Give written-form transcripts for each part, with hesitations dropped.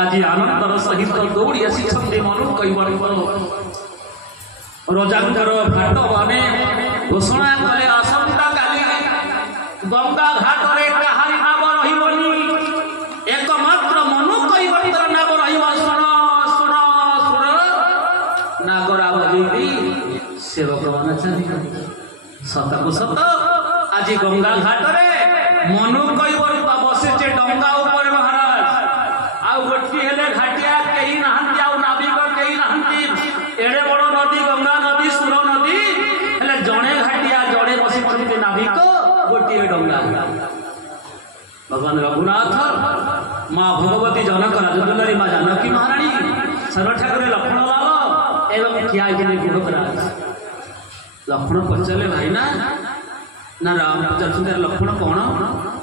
आज आनंदर सहित दौड़ी आसी मनु कैवर्त रजांकर घाट माने घोषणा कले आसंता काली गंगा घाट रे कहारी नाम रहिबनी एकमात्र मनु कैवर्तर नाम रहिबा। सुन सुन सुन नागरा बजेबी सेवक मान सतकु सत आज गंगा घाट रे मनु कैवर्त बसिचे डंगा ऊपर महाराज आ गोटी हेले घाटिया कहीं नहांती आ नाविक कहीं नहांती एड़े बड़ नदी गंगा नदी सुर नदी हेले जड़े घाटिया जड़े बसी नाविक गोटे डंगा। भगवान रघुनाथ माँ भगवती जनक राजदुलारी माँ जानकी महाराणी शरण ठाकुर लक्ष्मण लाल एवं किया गुणराज लक्ष्मण पचारे भाई ना ना राम पचार लक्ष्मण कौन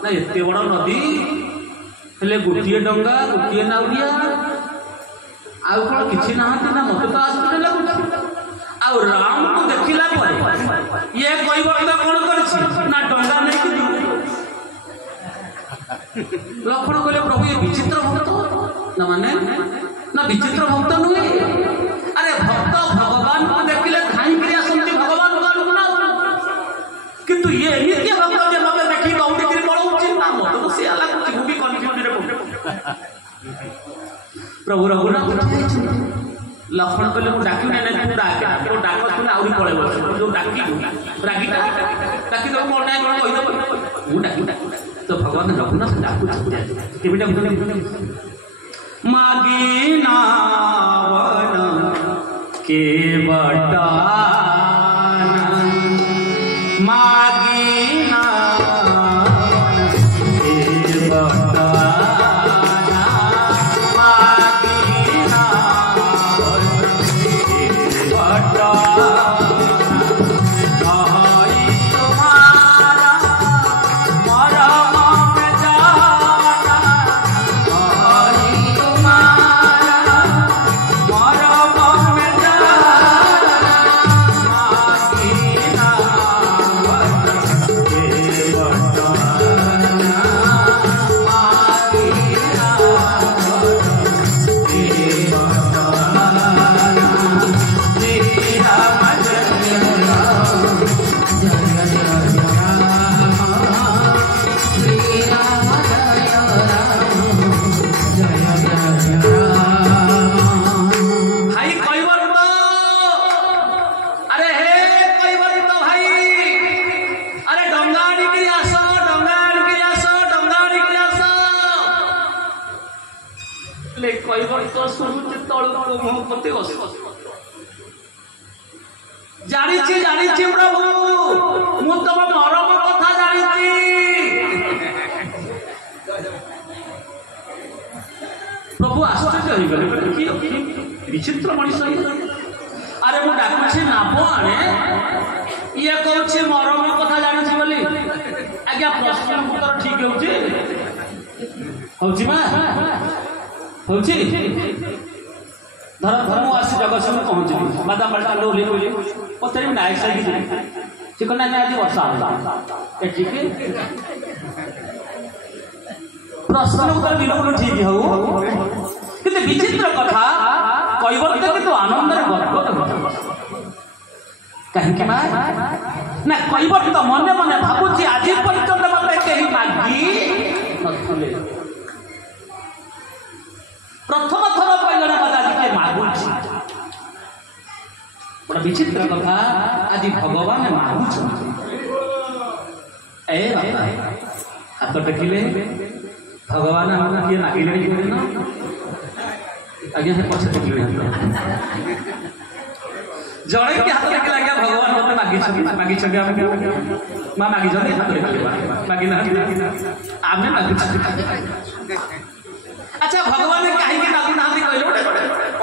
ना एत बड़ नदी हेले गोटे डंगा गोटे नाउरिया आउ कौन किसी ना ना मत तो आश्चर्य लगुच आ राम को देखला ये कैवर्त कौन कर ना डंगा नहीं लक्ष्मण कहले प्रभु ये विचित्र भक्त ना माने ना विचित्र भक्त नुहे अरे भक्त भगवान को देखले धाई कर आसती भगवान किंतु ये नित्य भक्त जे मते देखि दौड़ी कर पळौछि ना मत तो से लागुछि भूमि कन्फ्यूजन रे प्रभु रघुनाथ लक्ष्मण कहले मु डाकी ना तू डाक तो डाक तू आउरी पळेबो जो डाकी रागी डाकी तो मोर नाही कोन कहि दो मु डाकी तो भगवान रघुनाथ डाकु केबिटा मागी नावन के बटा मागी नावन के बटा मागी नावन के बटा जानी प्रभु मु तुम मरम कथा जानी प्रभु आश्चर्य हो गले विचित्र मनीष अरे मु डाकुछि नाम आने ये कहूँ मरम कथा जानी बोली आज्ञा प्रश्न उत्तर ठीक होची धर धर मु आसी जगतसिंह पहुंचली बादाम बाटा ओली ओली पचारि नायक साइड से कहना आज वर्षा ठीक प्रश्न उत्तर बिल्कुल ठीक हो कि विचित्र कथा कैवर्त किंतु आनंद कहीं ना कैवर्त मन मन भावुची आज पर्यटन मत कहीं मागी नथुले प्रथम थर पैगण कदा मागुची बड़ा विचित्र कथा आज भगवान मागुच ए हाथ टेकिले भगवान हम किए नागिले ना आज्ञा से पछ टेकिले जड़े के हाथ टेकिले आज्ञा भगवान मत मागी हम मां मागी जने हाथ टेकिले मागी ना आमे मागी अच्छा भगवान ने काहे के नागु नाहती कहलो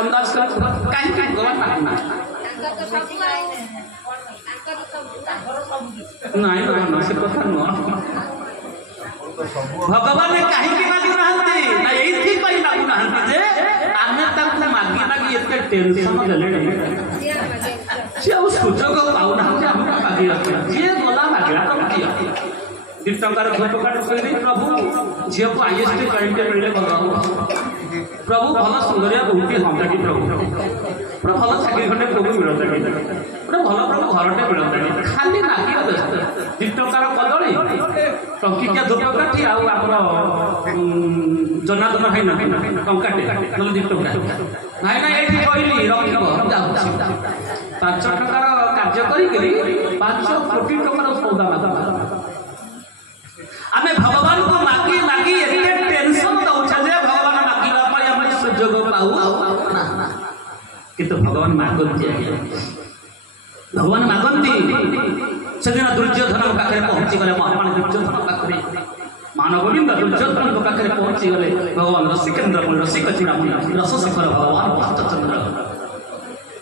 अंदाज कर काहे के भगवान नागु नहीं से कथा न भगवान ने काहे के नागु नाहती ना एई थी पई नागु नाहती जे आमे ताकू मागी मागी एते टेंशन लेले से उस सुजोग पाउ ना हम मागी जे बोला मागला तो किया 2 टंकार 2 टंका प्रभु झील को आईएसटी करेंट मिले भगवान प्रभु भल सुंदरिया बहुटी हम कि प्रभु पूरा भल चाकरी खंडे प्रभु मिलता कि गोटे भल प्रभु घरटे मिलता कि खाली नागिया व्यस्त 2 टंकार कदली टंकिकिया धूपकाठी आमर जनार्दन भाई टंकाटे ना 2 टंका नाई ना ये कहली रखिब 5 टंकार कार्य करी 5 कोटी टंकार सौदा माग आमे भगवान को मागी मागी एते टेंशन दउछा जे भगवान मागिबा पई हम सुजोग पाऊ किंतु भगवान मागंती भगवान मागंती सेदिन दुर्योधन पाखे पहुंची गले महाराज दुर्योधन पाखे मानवलिंग दुर्योधन पाखे पहुंची गले भगवान रसिकेन्द्र रसिक चूड़ामणि रसशेखर भगवान भक्तचंद्र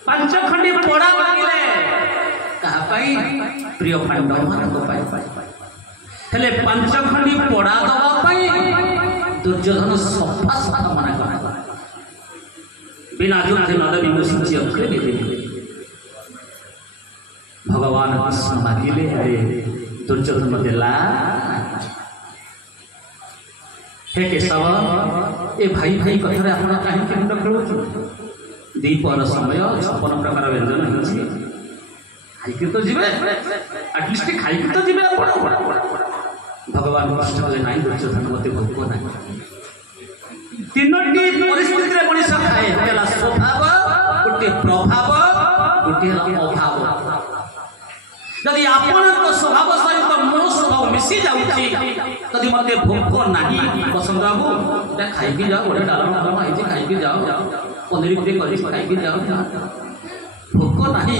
5 खंडी पोड़ा मांगिले कहा पाई प्रिय पांडव मानक पाई हेले 5 खंडी पोड़ा दवा पाई दुर्योधन सफा सफा मना करा बिना युद्ध नदनी मुसिंची अखरे दे भगवान कृष्ण मागिले अरे दुर्योधन देला हे केशव ए भाई भाई कथारे आपण काहे मुंड खेलुछु दीपर समय 56 प्रकार व्यंजन होछि खाइके तो जीवे एटलिस्ट खाइके तो जीवे आपण भगवान कृष्ण कहले नाही दुर्योधन मते भोग नाही तीनोटी परिस्थिति रे मनीष खाए हला स्वभाव गोटे प्रभाव गोटे अभाव यदि आपण स्वभाव सहित मो स्वभाव मिसी जाउछि तदि मते भोग नाही पसंद बाबू एटा खाइके जाओ गोटे डालमा डालमा आइजे खाइके जाओ पनीर पुरी करी खाइके जाओ भोग नाही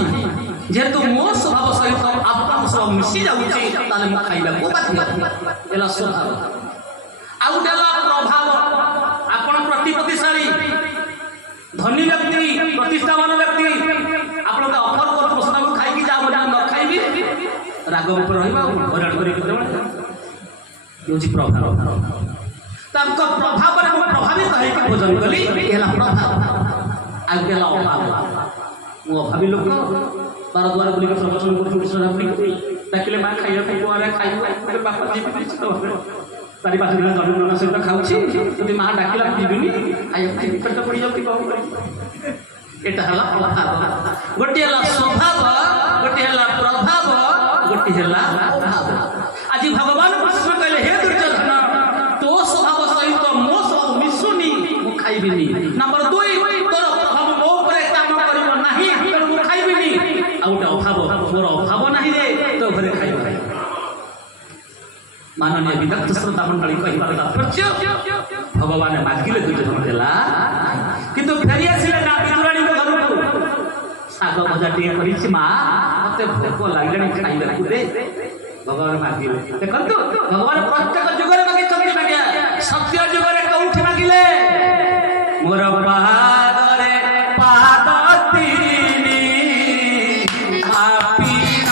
जेहेतु मो स्वभाव सहित आपण स्वभाव मिसी जाउछि ताले म खाइबा को बाध्य एला स्वभाव आउ देला प्रभाव आपण प्रतिपत्तिशाली धनी व्यक्ति प्रतिष्ठावान व्यक्ति आपण का ऑफर कर प्रश्न को खाई की जा बोला न खाइबी राग ऊपर रहबा हरान करी योजी प्रभाव तमको प्रभाव पर हम प्रभावित है कि भोजन कली एला प्रभाव आ गेला अभाव मो भाबी लोक बार द्वार बोली के प्रवचन को छोटी अपनी ताकले मा खाइया खाइबो खाइबो बापा जी तो 4-5 दिन जन्म सहित खाऊची यदि माँ डाकिला पीबीनी खाई पेट पड़ जाऊँ कौन एटा हला अभाव गोटे हला स्वभाव गोटे हला प्रभाव गोटे हला अभाव आज भगवान कृष्ण कहले हे दुर्योधन तो स्वभाव सहित मो स्वभाव मिसुनी मु खाइबिनी नंबर 2 तोर प्रभाव मो ऊपर काम करिवो नाही तेणु मु खाइबिनी आ गोटे अभाव मोर अभाव नाही रे तो घरे खाइबो माननीय विदग्ध श्रोता मंडली कहबार तात्पर्य भगवान मागिले दुर्योधन देला किंतु फेरी आसिले ना बिदुराणी को घरको साग भजा टिए करिछि मा मते भोक लागलनी खाइबा को दे भगवान मागिले देखंतु भगवान प्रत्येक जुगरे मागे चंदी मागिया सत्य जुगरे कौठी मागिले मोर पादरे पाद तीनी आपीन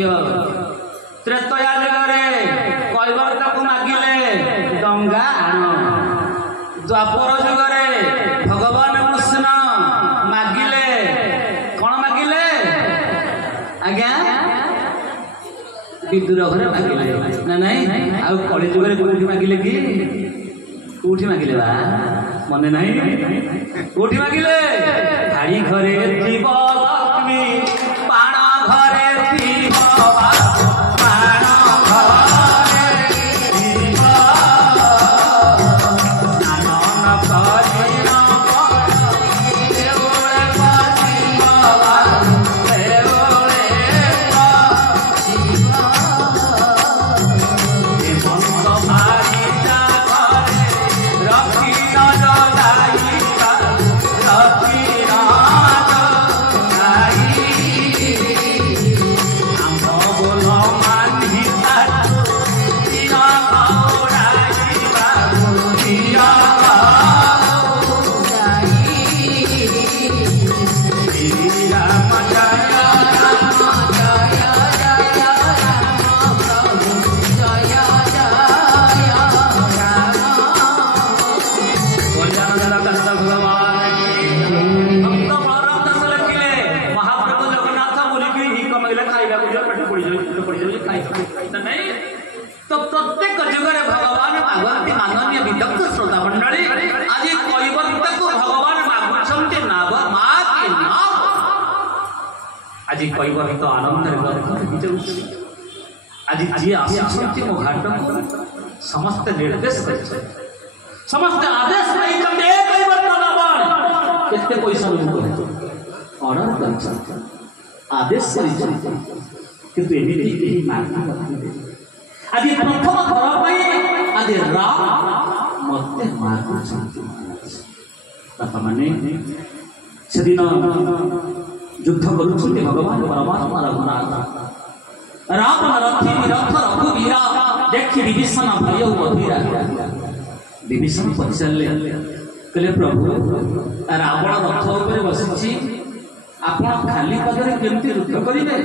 दिया द्वापर जुगरे भगवान कृष्ण मागिले कौन मागिले आज्ञा विदुर घरे मागिले ना नहीं आ कली जुगरे कोठी मागिले कि कोठी मागिले बा मने नहीं कोठी मागिले भाई घरे थीब लक्ष्मी पाण घरे थीब पाण पड़ नहीं तो प्रत्येक जगह भगवान मागती माननीय विदग्ध श्रोता मंडली आज कैवर्त को भगवान मागुंट नाग माँ कि नाग आज कैवर्त आनंद आज जी आसुच्च मो घाट को समस्त निर्देश कर समस्त आदेश केते पैसा ऑर्डर कर आदेश किंतु एमिति आज प्रथम थर आज राम मत माने से दिन युद्ध करुछन्ति भगवान परमात्मा रघुनाथ राम रथी रथ रघुवीरा देखी विभीषण भय बधीरा विभीषण पचारे कहले प्रभु रावण रथ उपर बसी आप खाली पदरे केमती युद्ध करेंगे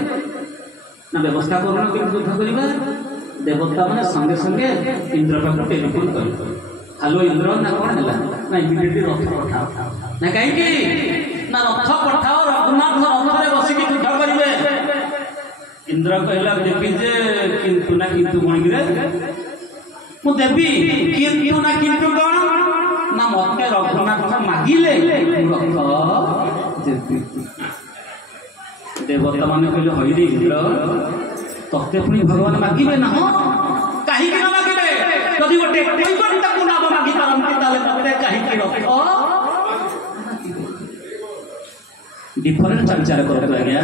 ना व्यवस्था करना केमती युद्ध करेंगे देवता मैंने संगे संगे इंद्र पाख टेलीफोन कर हेलो इंद्र ना कौन है ना इमिडिएटली रथ पठाओ ना कहीं ना रथ पठाओ रघुनाथ रथ बसिक युद्ध करेंगे इंद्र कहला देवी जे किंतु ना किंतु कौन मु देवी किंतु ना किंतु कौन ना मत रघुनाथ मागिले देवता मान कहले हईरे इंद्र तत्ते पुणी भगवान मागिबे ना कहीं ना मागिबे यदि गोटे कैवर्त को नाम मागि पारंती ताले तत्ते कहीं रथ डिफरेंट विचार करत आज्ञा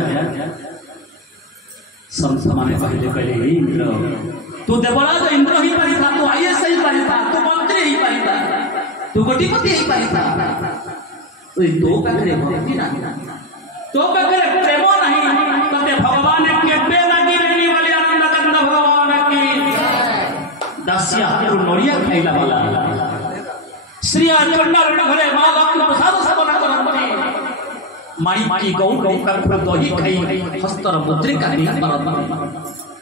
संत माने कहले इंद्र तू देवराज इंद्र ही पारिता तू आईएएस ही पारिता तू मंत्री ही पारिता तू कोटिपति ही पारिता तो पाखे भक्ति ना तो पाखे प्रेम नहीं तते भगवान केबे लागी नहीं वाली आनंद कंद भगवान की दासिया हाथ नड़िया खाइला वाला श्री चंडाल घरे मां लक्ष्मी प्रसाद सेवन करती माणिकी गौ गौ दही खाई हस्तर मुद्रिका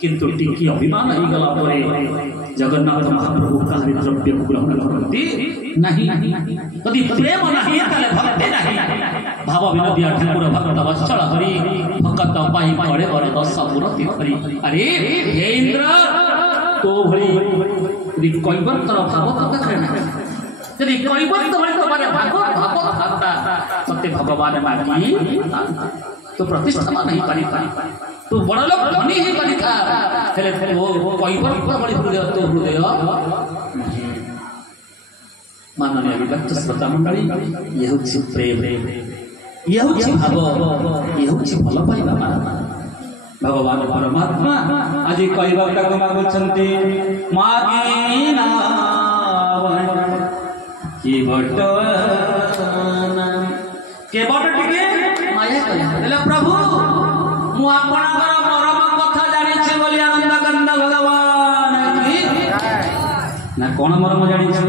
किंतु टिकी अभिमान हो गला परे जगन्नाथ महाप्रभु काहरी द्रव्य ग्रहण करती नहीं यदि प्रेम नहीं ताले भक्ति नहीं भाव विनोदी ठाकुर भक्त वत्सल हरि भक्त पाई पड़े और 10 मूर्ति हरि अरे हे इंद्र तो भली कैवर्तर भाव तक नहीं यदि कैवर्त भली तुम्हारे भागवत भाता सत्य भगवान मागी तो प्रतिष्ठा नहीं पारिता तू बड़ लोग धनी ही पारिता हेले वो कैवर्त भली हृदय तो हृदय माननीय विभक्त श्रोता मंडली ये हूँ प्रेम ये हूँ भाव ये हूँ भल पाइबा भगवान परमात्मा आज कैवर्त को मागुछन्ति मागिना के बट टिके माया कहले प्रभु मु आपनकर मरम कथा जानिछि बोली आनंद कंद भगवान की ना कोन मरम जानिछु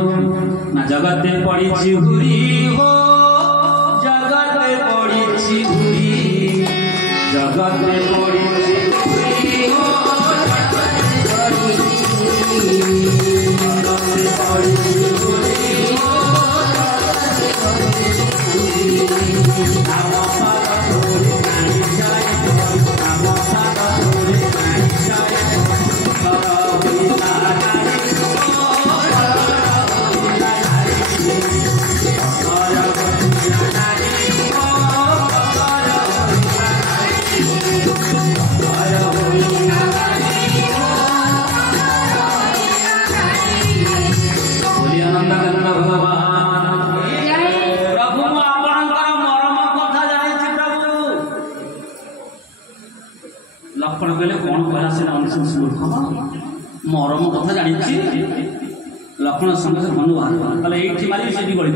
ना जगते पड़िछि हुरी हो जगते पड़िछि हुरी जगते पड़िछि हुरी हो जगते पड़िछि हुरी लक्ष्मण कहले कौन कहला से मरम कथा जानी लक्ष्मण संगे से मनु बाहर कहले ये मारी से गड़ी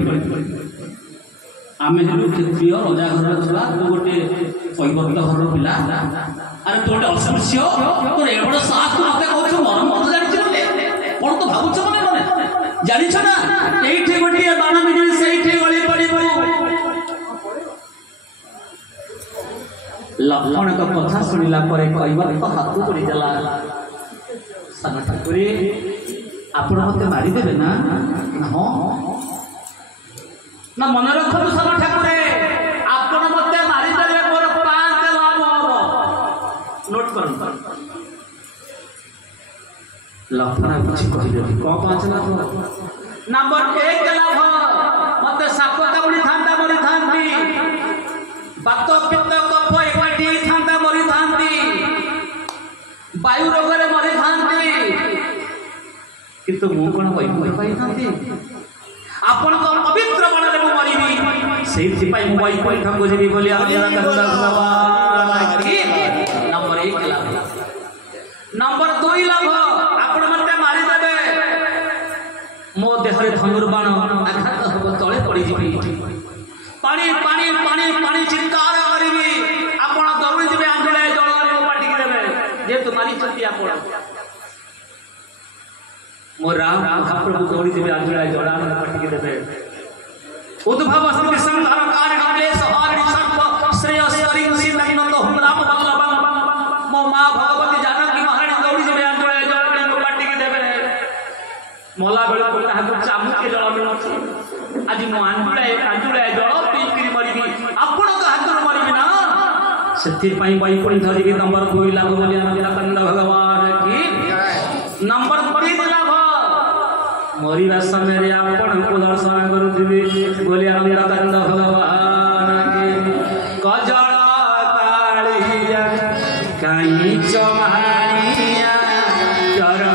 आम हेलु क्षत्रिय रजा घर छुआ तू गोटे कैवर्त घर पिला अरे तू गोटे अस्पृश्य तोर ए बड़ साहस मत कहू मरम कथा जानी कौन तो भावुच मन मन जानी ना ये गोटे बाण बिजुली से गली पड़ लक्ष्मण का कथा शुणिला कैवर्त हाथ जोड़ीदेला सान ठाकुर आपण मत मारिदेवे ना हाँ ना मन रखु सान ठाकुर आपण मत मारिदेवे मोर 5 लाभ हम नोट कर लक्षण किसी कह कौन 5 लाभ नंबर 1 लाभ मत साप कामुड़ी था मरी था बात पित्त कफ एकाठी था मरी था वायु रोग मरी था किंतु मु कौन वैकुंठ पाई था आपण को पवित्र बणरे मु मरिबी सेहि पई मु वैकुंठ को जेबी बोली नंबर 1 लाभ नंबर 2 लाभ आपण मते मारी देबे मो देहरे धनुर्बाण आघात हब तळे पड़ी जिबी पानी पानी पानी पानी चित्कार करिबी आपण दौड़ी जिबे आंधळे जल पाटी के देबे जे तुम्हारी चुटी आपण मो राम महाप्रभु दौड़ी जिबे आंधळे जल पाटी के देबे उद्भव स्थिति संहार कार्य क्लेश हरि सर्व श्रेयस करी सीता नंद हम राम बल्लभ मो मां भगवती जानकी महारानी दौड़ी जिबे आंधळे जल पाटी के देबे मोला बेले को ताहा चामु के जल मिलछि आज मो आंधळे जल पीकरी मरिबी आपण का हाथ मरिबी ना सेति पई वैकुंठ धरिबी नंबर 2 लाभ बोली नीलकंठ भगवान की नंबर 3 लाभ मरिबा समय आपण को दर्शन करूथिबी बोली नीलकंठ भगवान की कजळ कालिया काई चमारिया चरण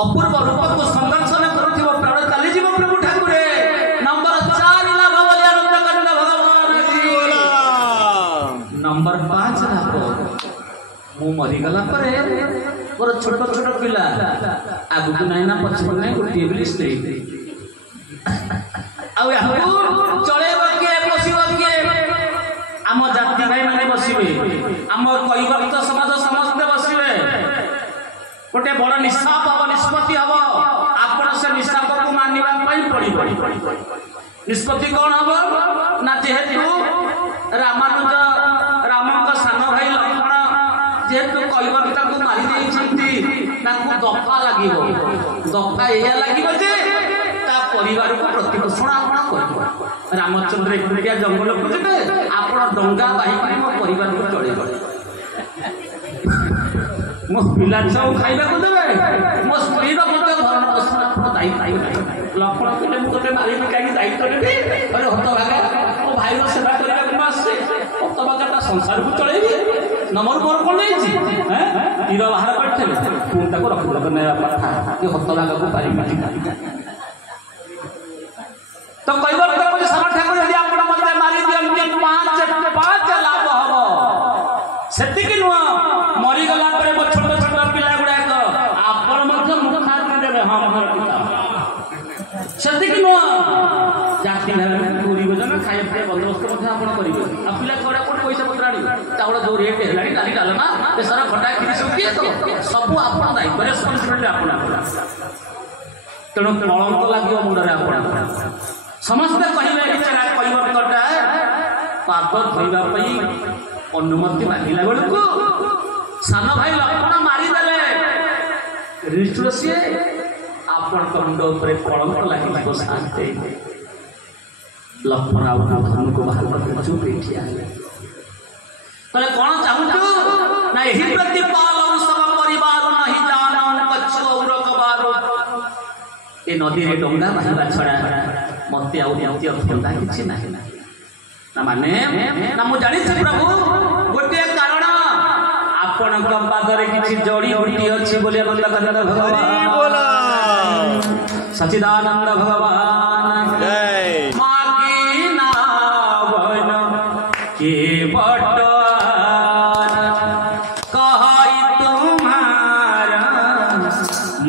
अपूर्व रूप को संदर्शन करुथिव प्राण चली जीव प्रभु ठाकुर नंबर 4 लाभ बोली नीलकंठ भगवान की नंबर 5 लाभ मु मरी गला परे मोर छोट छोट पिला आगु को नाही ना पछको नाही गोटी बिली स्त्री आ याहू चलेबो के बसिबो के आम जाति भाई माने बसिबे आम कैवर्त समाज समस्त बसिबे गोटे बड़ निशाप हम निष्पत्ति हम आप से निशाप को मानवा पड़ी निष्पत्ति कौन हम ना जेहेतु रामानुज राम सान भाई लक्ष्मण जेहेतु कैवर्त को मारी दफा लगे दफा या लगे जे परिवार को प्रतिपोषण आप रामचंद्र एकुटिया जंगल को जे आप डंगा बाही मो परिवार को चले मो पिला सब खाइबा को देबे मो स्त्री रो मते भरण पोषण अपन दायित्व लक्ष्मण कहले मु तोते मारिबे काई दायित्व देबे अरे हत भागा ओ भाई रो सेवा करिबा को आसे हत भागाटा संसार को चलेबी नंबर पर कोन लेछि हैं तीर बाहर करथले कोन ताको रख रख नया कथा कि हत भागा को पारिबा तो कैवर तो मुझे समर्थ ठाकुर यदि आपण मते मारि दियंती 5 लाभ हबो सेति कि नुआ मरी गला परे छोट छोट पिला गुडा आपण मध्य मुख मार देबे हां हमर पिता सेति कि नुआ जाति घर पूरी भोजन खाए पे बंदोबस्त मध्य आपण करिबे आ पिला कोडा कोन पैसा पत्राणी तावडा जो रेट हेलानी डाली डालना ए सारा खटा खिरी सब किए तो सब आपण दायित्व रेस्पोंसिबिलिटी आपण तेणु कलंक लागियो मुंडरे आपण समस्त कहबे बिचारा परिवर्तनटा पाप धोइबा पई अनुमति मांगिला बेलू सान भाई लक्ष्मण मारिदेले ऋषि आपण मुंड उपर कलंक लगे शांति लक्ष्मण आउ धन को बाहर कर चुप ठिया तले कौन चाहूँ ना यही प्रतिपाल सब परिवार नहीं जान कच्छ और कबार ए नदी रे डंगा बाहिबा छड़ा मते आउ नित्य धंदा किछि नाही ना माने ना मु जानी प्रभु गोटे कारण आपण पादरे किसी जड़ी बूटी अच्छी बोले भगवान सच्चिदानंद भगवान मागी ना बन के बटवान कहाई तुम्हारा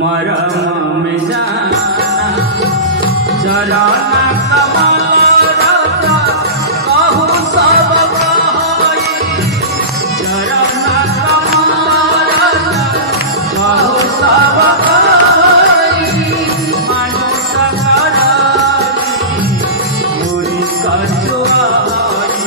मरम में जाना चरण कमल रत कहू सब कहाई चरण कमल रत कहू सब कहाई मानुष करारी पूरी कचुआई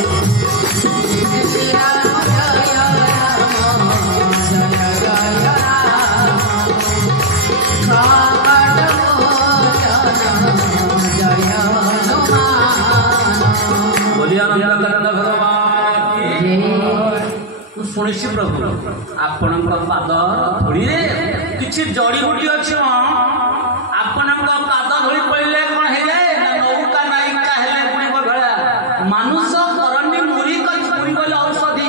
शुणी प्रभु आपण पाद धूली किसी जड़ी बूटी अच्छी आपण पाद धूली पड़े कौन हो जाए नौका नायिका हेले बुड़ब भाया मानुष करनी मुरी मुरी गले औषधि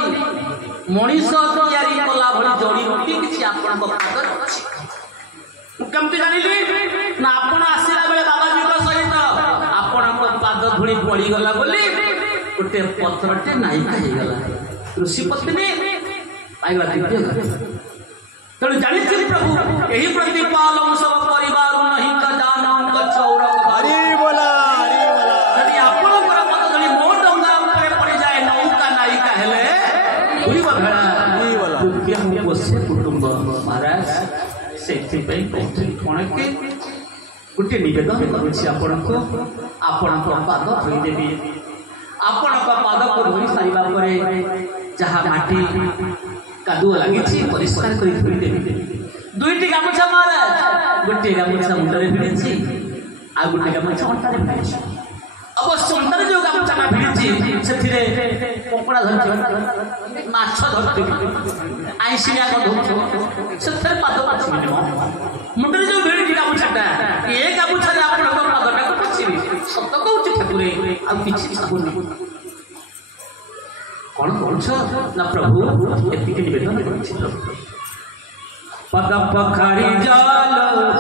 मनीष तैयारी कला भली जड़ी बूटी किसी आपण पाद कमती जानी ना आपण आसला बेले बाबाजी सहित आपण पाद धूली पड़गला बोली गोटे पत्रटे नायिका होगला ऋषि पत्नी पाइबा तेणु जानी प्रभु यही प्रतिपालन सब परिवार नहीं का जान चौरक यदि आपणकर पद धरी मो डंगा पड़ जाए नौका नायिका हेले बुड़ब भेड़ा बसे कुटुंब महाराज से कौन के गोटे नवेदन करुच्छी आपण पाद धोईदेवी आपण पाद को धोई सारा जहाँ माटी कादुआ लगी परिष्कार कर दुईटी गामुछा महाराज गोटे गामुछा मुंडे भिड़ी आ गोटे गामुछा अंटारे भिड़ी अवश्य अंटारे जो गामुछा भिड़ी से कंकड़ा धरती माछ धरती आईसिया से पाद पछी मुंडे जो भिड़ी गामुछाटा ये गामुछा आप पादटा को पछी सत कौच ठाकुरे आ कि कौन कौन ना प्रभु एतिक निवेदन कर पद पखारी जल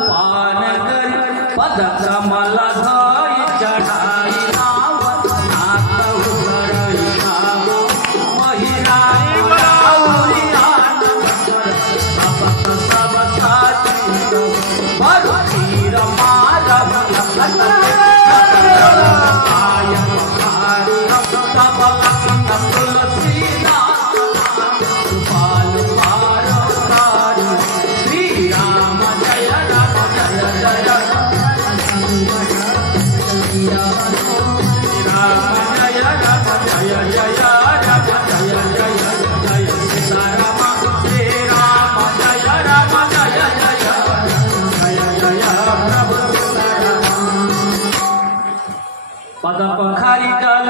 पान कर पद कमल धई चढ़ाई पद पखारी जल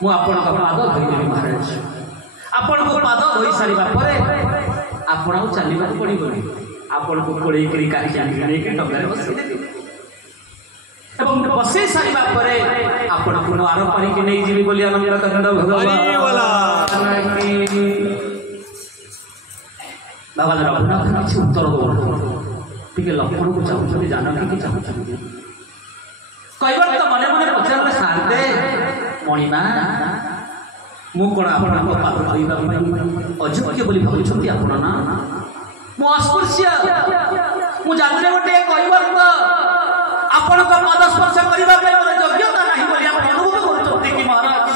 मु आपण पाद धोईदेवी महाराज आपण को पाद धोई सारा पर आपण चलवा पड़ो आपण को कोड़े गाड़ी जानी टंगार बसई सारा पर आपण को आर पारिक नहीं जी बोली भगवान बाबा रघुनाथ किसी उत्तर टे लक्ष्मण को चाहते जानकी की चाहते कहबार तो मन मन पचार सारे मणिमा मु कौन आप पाद धोवा अयोग्य बोली भाई आप ना मु अस्पृश्य मु जात्रे गोटे कहबार तो आपण पद स्पर्श करने मोर योग्यता नहीं बोली आप अनुभव कर कि महाराज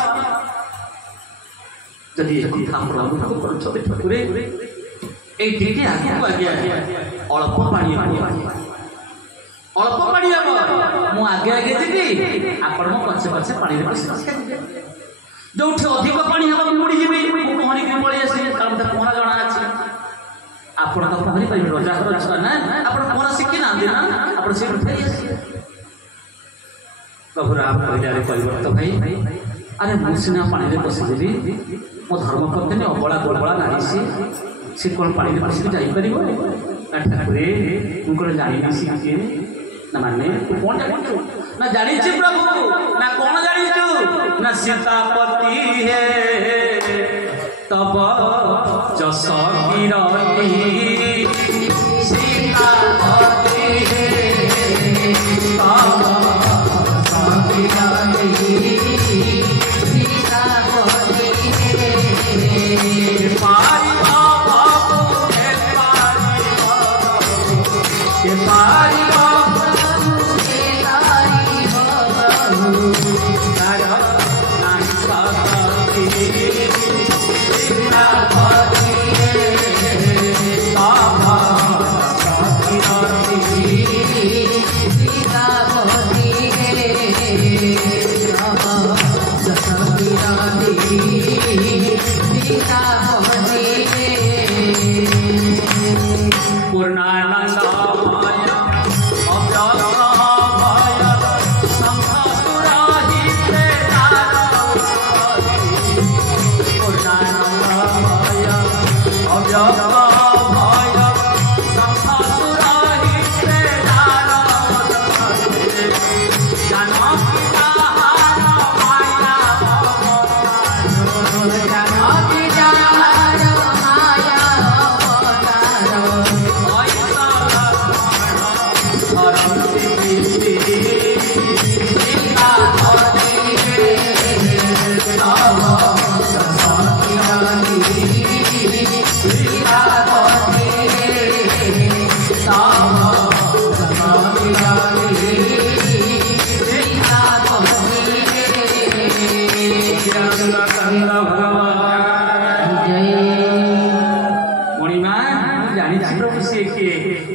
जदि अनुभव कर ठाकुर ये आगे आगे अल्प पानी अल्प पानी हम मु आगे आगे जी आपण पछे पछे पानी जो अधिक पानी हम मुड़ी जी पहरिक पलि आस कारण मत पहरा जना अच्छे आपण तो पहरी पारे रजा छुआ ना आप पहरा शिखी ना आप प्रभु राम कहले कहत भाई अरे मुझा पानी पशिदेवी मो धर्म पत्नी अबला दुर्बला नारी सी कौन पानी पशिक जापर ठाकुर मुझे जानी शिखे ना माने तू कौन जानिଛୁ ना जानिছি प्रभु ना कौन जानिଛୁ ना सीतापति है तब जस कीरति सीतापति है तब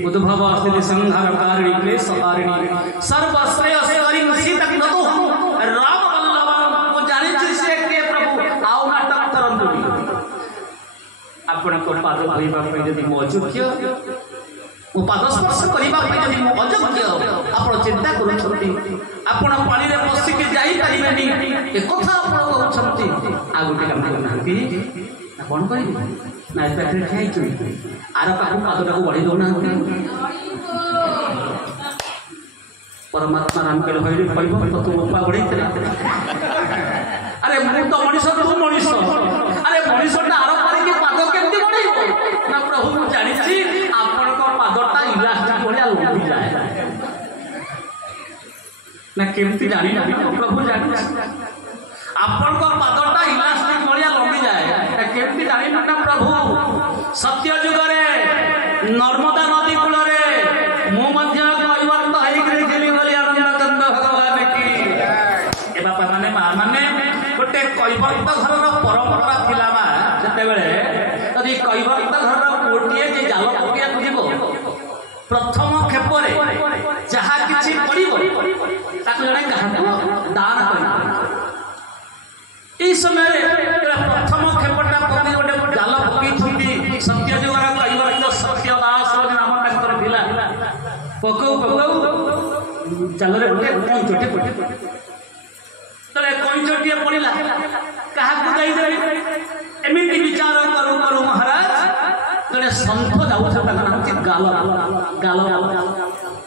उद्भव स्थिति संहार कारिणी क्लेश कारिणी सर्वश्रेयस्करी सीता की नतो राम वल्लभ को जानि से के प्रभु आउ नाटक करंतु आपण को पाद भइबा पई जदि मो अयोग्य ओ पाद स्पर्श करिबा पई जदि मो अयोग्य आपण चिंता करूछंती आपण पानी रे पसी के जाई परिबेनी ए कथा आपण कहउछंती आ गुटे काम करनांती कौन करी ना पेटे खाई चुई आर पाखु पादटा को बढ़ी दौना परमात्मा राम के भैरी कहब तो तू उपा बढ़ी अरे मु तो मनीष तू मनीष अरे मनीषटा आर पारे के पाद केमती बढ़ीबो ना प्रभु मु जानि छी आपन को पादटा इलास्टिक भलिया लंबी जाए ना केमती जानि ना प्रभु जानि आपन को पादटा इलास्टिक भलिया लंबी जाए केमती जानि ना प्रभु सत्य जुगरे नर्मदा नदी कूलरे मु मध्य कइवत हेइ देखिली भली आनंद चंद्र भगवान की ए बापा माने मा माने गोटे कइवत घरर परंपरा थिला मा जते बेले यदि कइवत घरर कोटिए जे जाल पकिया बुझिबो प्रथम खेपरे जहा किछि पड़िबो ताको जणे काहतो दान करिबो ई समय प्रथम खेपटा पकि गोटे जाल पकि थुंदी सत्य जुगर कइवत सत्य दास नाम ताकर थिला पकौ पकौ जालरे गोटे कंचटे पड़े तले कंचटिए पड़िला काहा को दई देबे एमिति विचार करू करू महाराज तले संत जाउ छटा नाम के गालो गालो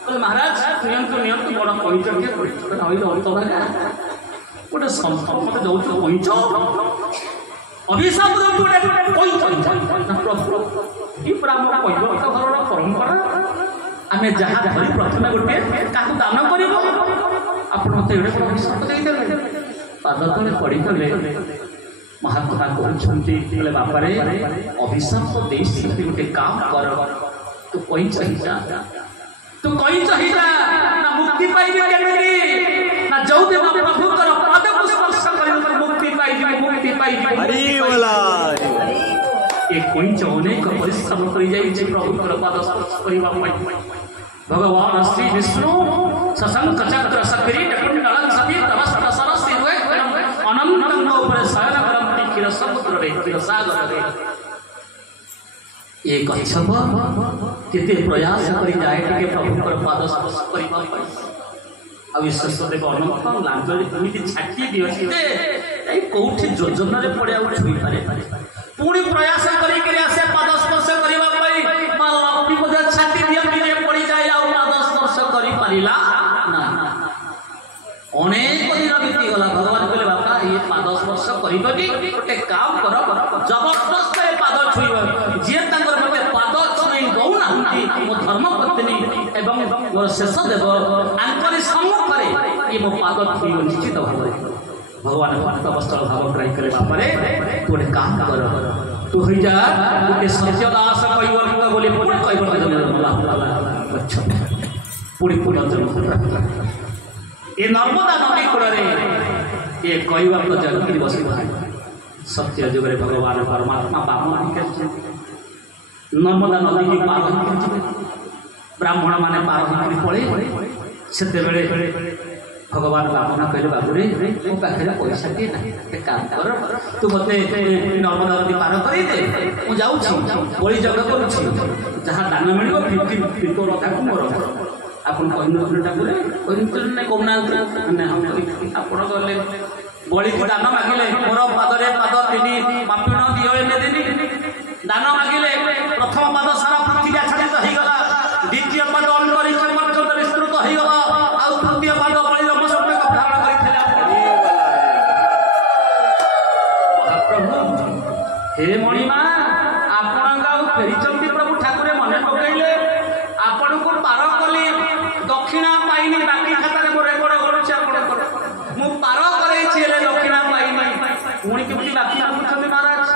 तो महाराज नियंतु नियंतु बड़ कंचटिए पड़े नइलो अंतरा गोटे संत मते जाउ छ कंच अभिशाप गोटे कंच प्रभु ई ब्राह्मण कइबो तो घरर परंपरा आमे जहा धरि प्रथमे गोटे काकु दान करिवो आपण मते एडे अभिशाप देइ देले पाद तले पड़ी गले महात्मा कहउछंती बोले बापा रे अभिशाप देइ सिति गोटे काम कर तू कहि चाहिदा ना मुक्ति पाइबे केमिति ना जौदे प्रभु कर पाद को स्पर्श करियो मुक्ति पाइबे हरि बोला एक कोई अनेक परिश्रम कर प्रभु पाद स्पर्श करने भगवान श्री विष्णु शशंक चक्र सक्री कुंडलं सती तमस्त सरस्ती अनंत शयन करती क्षीर समुद्र क्षीर सागर ये कच्छप केते प्रयास करी जाए कि प्रभु पाद स्पर्श करने विश्वेश्वरदेव अनंत लांजरी एमती छाटी दिए कौटी योजन पड़ा छुई पारे पुणी प्रयास कर पाद स्पर्श करने लक्ष्मी छाटी दिए पड़ जाए पाद स्पर्श कर पारा ना अनेक दिन बीतीगला भगवान कहले बापा ये पाद स्पर्श कर गोटे काम कर जबरदस्त पाद छुईब जी मत पाद छुई दौना मो धर्म पत्नी एवं मोर शेष देव आंकरी सम्मुखें ये मो पाद छुईब निश्चित भाव भगवान भक्त वस्त्र भाव ग्रही कले बापरे तू गोटे काम कर तू हो जा गोटे सत्यदास कैवर्त बोली पुणी कैवर्त पुणी पुनर्जन्म ये नर्मदा नदी कूल ये कैवर्त जगह बस सत्य जुगे भगवान परमात्मा बामन नर्मदा नदी की पार ब्राह्मण माने पार पड़े से भगवान बामन कहले बाबूरे मो पाखे पैसा टे ना काम कर तू मत नर्मदा नदी पार कर मुझे बड़ी जगह करुँ जहाँ दान मिल 50 रथा को मोर आपन कहना कहना आप गले बड़ी दान मागिले मोर पादरे पाद 3 मापिण दियो दिन दान मागिले प्रथम पाद सारा पृथ्वी आच्छादित हो गला द्वितीय पाद अंतरिक्ष पर्यंत विस्तृत हो गला आ तृतीय पाद बड़ी रमसम्यक धारण कर हे मणिमा आपण फेरी प्रभु ठाकुर मन पकड़े आपण को पार कली दक्षिणा पाइनी बाकी खाता में रेकर्ड करुच्छे मु पार करे दक्षिणा पाइनी पुणी केमती बाकी पूछते महाराज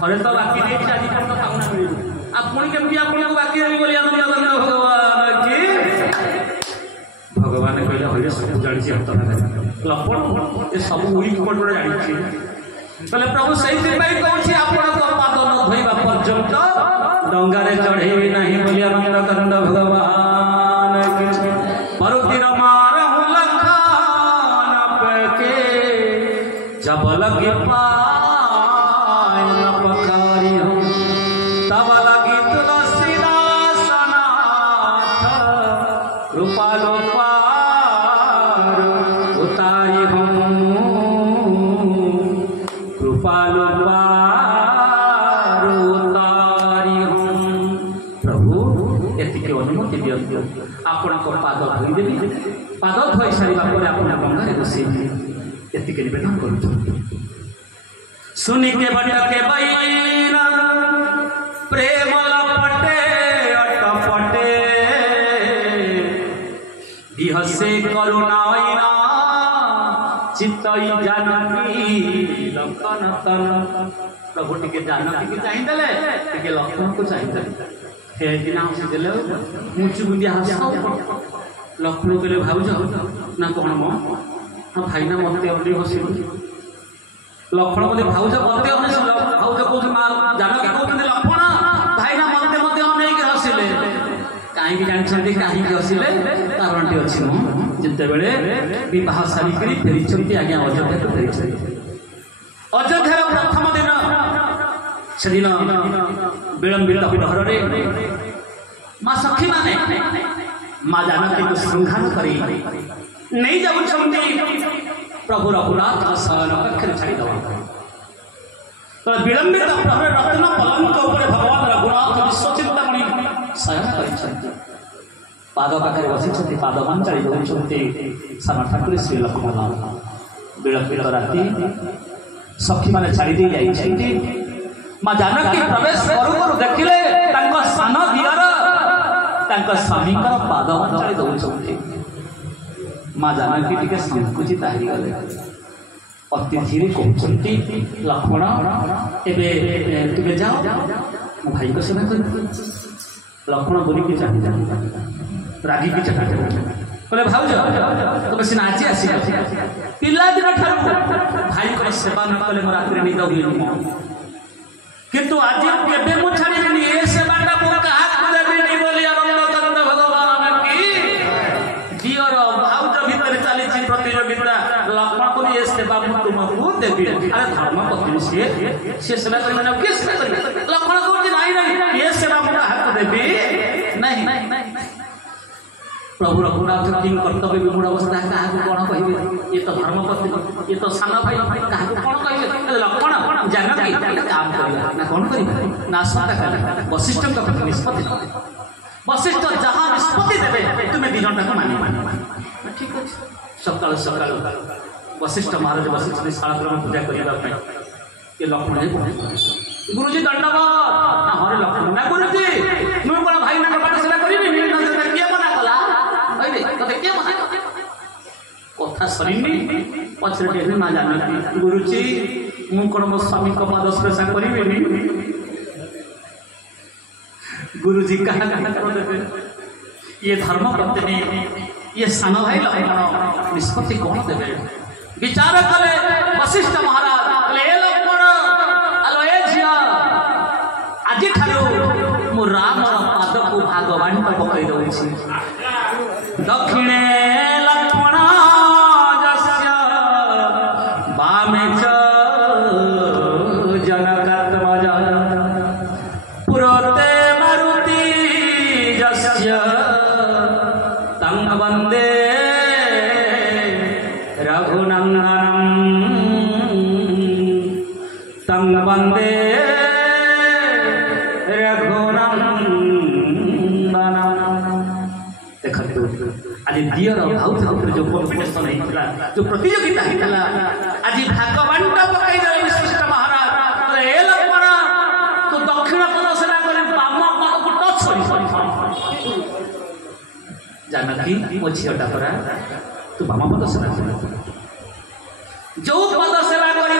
थरे तो बाकी नहीं आज पर्यटन पाऊना मिल पुणी केमती आपको बाकी देवी बोली आनंद भगवान की भगवान कहले हरे सब जानी हत लपड़ ये सब वीक पट जानी कहले प्रभु से कहूँ आपण पाद न धोवा पर्यंत डंगारे चढ़ेबी नहीं बोली आनंद कंद भगवान परुतिर मारहु लखान पे जब लगी पाय न पखारी हूँ तब लगी तुलसीदास नाथ रूपालो पार उतारी हूँ रूपालो पार उतारी हूँ प्रभु एतिके अनुमति दियंतु आपण पाद धोईदेवी पाद धोई सारा पर आप गंगारे बसई एति निवेदन कर सुनी के बटके बैना प्रेम लपटे अटपटे बिहसे करुणाइना चित्तई जानकी लखन तन प्रभु टिके जानकी के चाहिए टिके लखन को चाहिए हेना हसीदेले मुचु बुंदिया हस लक्ष्मण कहले भाउज ना कौन मो हाँ भाईना मत अभी हस लक्ष्मण कहते भाउज मत हस भाउज कौन माँ जानकी कहते लक्ष्मण भाईना मत मत अनेक हसिले कहीं जानते कहीं हसिले कारणटी अच्छी मो जिते बड़े बह सारिक फेरी आज्ञा अयोध्या को फेरी अयोध्यार प्रथम दिन से दिन विलंबित प्रहर माँ सखी माने माँ जानकी को संहार करी नहीं जाऊँ प्रभु रघुनाथ शयन कक्षे छाड़ीदे तो विलंबित प्रहर रत्न पलंक उपर भगवान रघुनाथ विश्वचिंतामणि शयन कर पाद पाखे बसी पाद मांचाड़ी दौरान साम ठाकुर श्री लक्ष्मण विलंबित राति सखी मैंने छाड़ी जाइए माँ जानकी प्रवेश करू करू देखिले सान दियर स्वामी पाद मांचाड़ी दौरान माँ जानकी टी संकुचित हारीगले अति धीरे कहते लक्ष्मण एवं तुम जाओ मो भाई को सेवा कर लक्ष्मण बोली की चाह रागी की चाह बोले भाज तुम सीना आज आस पिला दिन ठार भाई को सेवा न कले मो रात्रि निद हुए किंतु आज केबे मु छाड़ीबेनी ए सेवाटा मु कहा देबेनी बोली आनंद कंद भगवान की दियर भाउज भीतर चली प्रतियोगिता लक्ष्मण को ये सेवा मु तुमको देबी अरे धर्म पत्नी से सेवा करबे ना के सेवा करबे लक्ष्मण को नहीं नहीं ये सेवा मु कहा देबी नहीं प्रभु रघुनाथ किंग कर्तव्य विमूढ़ अवस्था क्या कौन कहे ये तो धर्मपत्नी ये तो सान भाई क्या कौन कहे लक्ष्मण जानकी काम कर कौन कर ना वशिष्ठ निष्पत्ति वशिष्ठ जहाँ निष्पत्ति देवे तुम्हें दी जन मानि ठीक अच्छे सकाल सकाल वशिष्ठ महाराज वशिष्ठ शाला पूजा करने ये लक्ष्मण गुरुजी दंडवत ना हरे लक्ष्मण ना गुरुजी मुझे कौन भाई ना पाठ सेवा करी किए मना कला ते किए मना कथा सरीनी पछरे ना जानी गुरुजी मु कौन मो स्वामी को पद स्पर्श करी गुरुजी कहा कर ये धर्म पत्नी ये सान भाई लक्ष्मण निष्पत्ति कौन देवे विचार कले वशिष्ठ महाराज लक्ष्मण आलो ए झिया आज ठारू मु राम पाद को भगवान को पकई दउछि दक्षिणे लक्ष्मण जस्य वामे च जनकात्मज पुरोते मारुति जस्य तं वन्दे रघुनन्दनं तं वन्दे देखो आज दियर भाव जो कॉम्पिटिशन होता जो प्रतियोगिता होता आज भागवान पकई विशिष्ट महाराज ए लक्ष्मण तू दक्षिण पद सेना कर बाम पद को टच जानकी मो झीटा परा तू बाम पद सेना जो पद सेवा कर